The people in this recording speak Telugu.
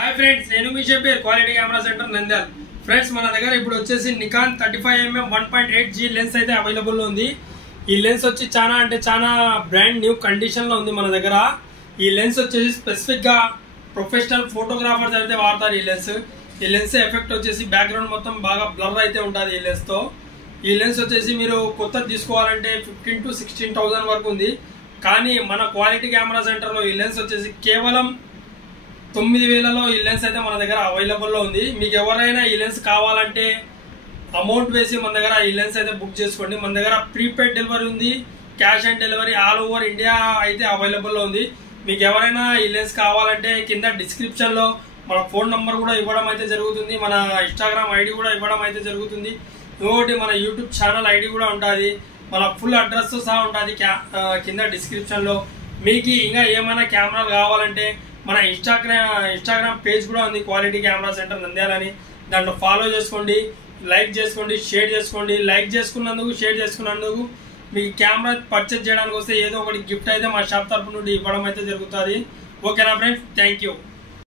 हाय फ्रेंड्स నేను మీ షేపేర్ quality camera centre Nandyal friends మన దగ్గర ఇప్పుడు వచ్చేసి నికాన్ 35mm 1.8G లెన్స్ అయితే అవైలబుల్ లో ఉంది। ఈ లెన్స్ వచ్చి చాలా అంటే చాలా బ్రాండ్ న్యూ కండిషన్ లో ఉంది మన దగ్గర। ఈ లెన్స్ వచ్చేసి స్పెసిఫిక్ గా ప్రొఫెషనల్ ఫోటోగ్రాఫర్స్ అయితే వాడతారు। ఈ లెన్స్ ఎఫెక్ట్ వచ్చేసి బ్యాక్గ్రౌండ్ మొత్తం బాగా బ్లర్ అయితే ఉంటది ఈ లెన్స్ తో। ఈ లెన్స్ వచ్చేసి మీరు కొత్తది తీసుకోవాలంటే 15 to 16,000 వరకు ఉంది। కానీ మన క్వాలిటీ కెమెరా సెంటర్ లో ఈ లెన్స్ వచ్చేసి కేవలం 9,000లో ఈ లెన్స్ అయితే మన దగ్గర అవైలబుల్ లో ఉంది। మీకు ఎవరైనా ఈ లెన్స్ కావాలంటే అమౌంట్ వేసి మన దగ్గర ఈ లెన్స్ అయితే బుక్ చేసుకోండి। మన దగ్గర ప్రీపెయిడ్ డెలివరీ ఉంది, cash on delivery all over India అయితే అవైలబుల్ లో ఉంది। మీకు ఎవరైనా ఈ లెన్స్ కావాలంటే కింద డిస్క్రిప్షన్ లో మన ఫోన్ నంబర్ కూడా ఇవ్వడం అయితే జరుగుతుంది, మన ఇన్స్టాగ్రామ్ ఐడి కూడా ఇవ్వడం అయితే జరుగుతుంది। ఇంకోటి మన యూట్యూబ్ ఛానల్ ఐడి కూడా ఉంటుంది, మన ఫుల్ అడ్రస్ తో సహా ఉంటుంది కింద డిస్క్రిప్షన్ లో। మీకు ఇంకా ఏమైనా కెమెరాలు కావాలంటే మన ఇన్స్టాగ్రామ్ పేజ్ కూడా ఉంది క్వాలిటీ కెమెరా సెంటర్ నంద్యాల అని, దాంట్లో ఫాలో చేసుకోండి, లైక్ చేసుకోండి, షేర్ చేసుకోండి। లైక్ చేసుకున్నందుకు షేర్ చేసుకున్నందుకు మీకు కెమెరా పర్చేజ్ చేయడానికి వస్తే ఏదో ఒకటి గిఫ్ట్ అయితే మా షాప్ తరపు నుండి ఇవ్వడం అయితే జరుగుతుంది। ఓకేనా ఫ్రెండ్స్, థ్యాంక్ యూ।